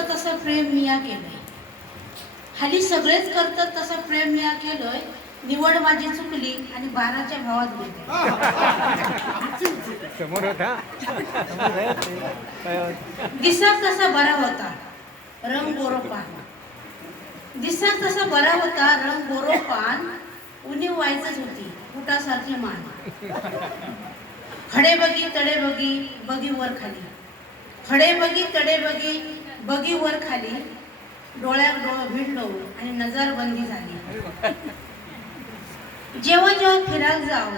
करतं तसं प्रेम मिया केलंय. हल्ली सगळेच करतात तसं प्रेम मिया केलंय. निवड माझी चुकली आणि बाराच्या भावात गेले? दिसाक तसा बरा होता रंग गोरोपान दिसाक तसा बरा होता रंग गोरोपान उनी व्हायचंच होती फुटासारखी मान. खडे बगी तडे बगी बगी वर खाली. खडे बगी तडे बगी बगी वर खाली डोळ्यावर डोळं भिडलो आणि नजरबंदी झाली. जेव्हा जेव्हा फिरायला जाव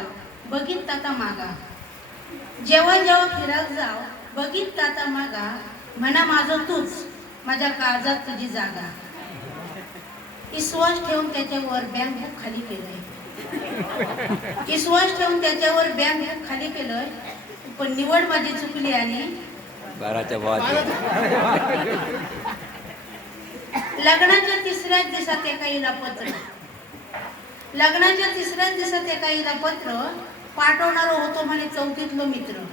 बघित ताता मागा. जेव्हा जेव्हा फिरायला जाव बघित ताता मागा. म्हणा माझं तूच माझ्या काळजात तुझी जागा. विश्वास ठेवून त्याच्यावर बँक बुक खाली केलंय. विश्वास ठेवून त्याच्यावर बँक बुक खाली केलंय. पण निवड माझी चुकली आणि बाराच्या लग्नाच्या तिसऱ्याच दिवसात एका हिला पत्र. लग्नाच्या तिसऱ्याच दिवसात एका हिला पत्र पाठवणार होतो म्हणे चौथीतलो मित्र.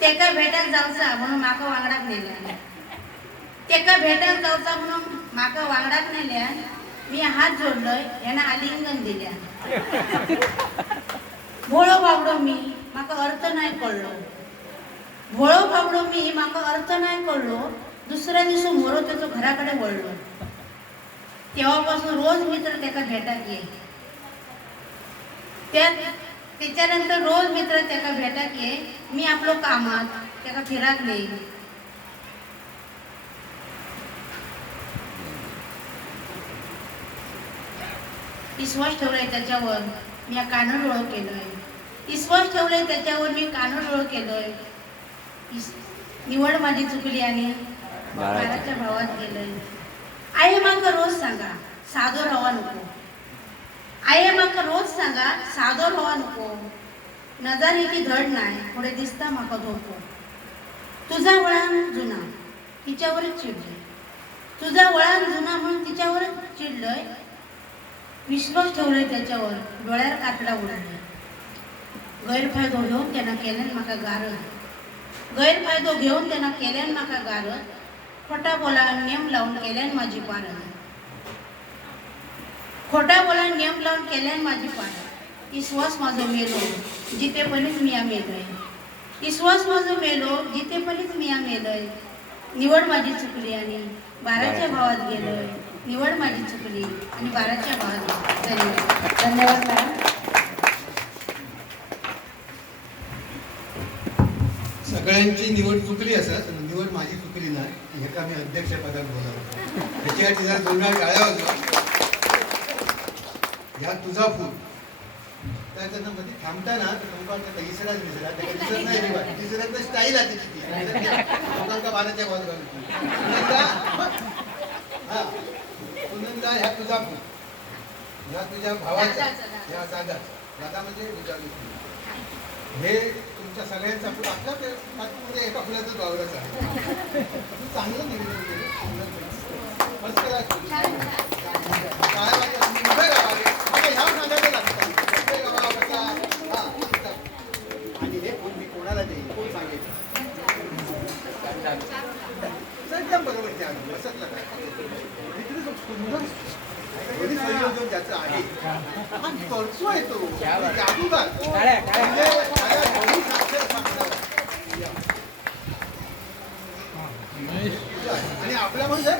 तेका भेटायला जावचा म्हणून माका वांगडाक नेल्या. तेका भेटायला जावचा म्हणून माका वांगडाक नेल्या. मी हात जोडलोय यांना आलिंगन दिल्या. भोळो बावडो मी माका अर्थ नाही कळलो भोळो बाबडो मी माका अर्थ नाही कळलो दुसऱ्या दिवस मोरो त्याचो घराकडे वळलो. तेव्हापासून रोज मित्र त्याका भेटाक ये त्या त्याच्यानंतर रोज मित्र त्याका भेटाक ये मी आपलो कामात त्याका फिराक नाही विश्वास ठेवलाय त्याच्यावर मी कानड केलोय. विश्वास ठेवलाय त्याच्यावर मी कानड केलोय. निवड माझी चुकली आणि बाळाच्या. भावात गेलोय. आई माका रोज सांगा साधो राहा नको. आई माका रोज सांगा साधो राहा नको. नजर ही धड नाही पुढे दिसता माका धोको. तुझा वळण जुना तिच्यावरच चिडलोय. तुझा वळण जुना म्हणून तिच्यावरच चिडलोय. विश्वास ठेवलोय त्याच्यावर डोळ्यावर कातडा उडाले गैरफायदो घेऊन त्यांना केल्यान म्हाका गारद गैरफायदो घेऊन त्यांना केल्यान म्हाका गारत. खोटा बोला नेम लावून केल्यान माझी पारण खोटा बोला नेम लावून केल्यान माझी पारण विश्वास माझो मेलो जितेपणीच मी मेलय. इस्वास माझो मेलो जितेपणीच मी मेलय. निवड माझी चुकली आणि बाराच्या भावात गेलोय. निवड माझी चुकली आणि बाराच्या भावात धन्यवाद. धन्यवाद मॅडम. सगळ्यांची निवड चुकली असत निवड माझी चुकली नाही. हे का मी अध्यक्ष पदात बोलावं त्याच्यासाठी जरा दोन वेळा टाळ्या ह्या तुझा फूल त्याच्यानं मध्ये थांबताना तुमका वाटतं इसराच विसरा त्याला दिसत नाही रे बा. तिसऱ्यात तर स्टाईल आहे तिची. लोकांका बाराच्या बाजू हा. पुनंदा ह्या तुझा फूल ह्या तुझ्या भावाचा. ह्या दादा दादा म्हणजे तुझ्या हे तुमच्या सगळ्यांचा फुल आपल्या मातीमध्ये एका फुलाचं वावरच आहे चांगलं निर्णय केलं, चांगलं काय वाटतं? तुम्ही ह्या सांगायचं लागतं. हा, आणि हे मी कोणाला देईन कोण सांगेल सगळ्या बरोबर द्या. बसतलं काय? संयोजन ज्याचं आहे. हा करतोय तो. जादूगार. म्हणजे. आणि आपल्या म्हणजे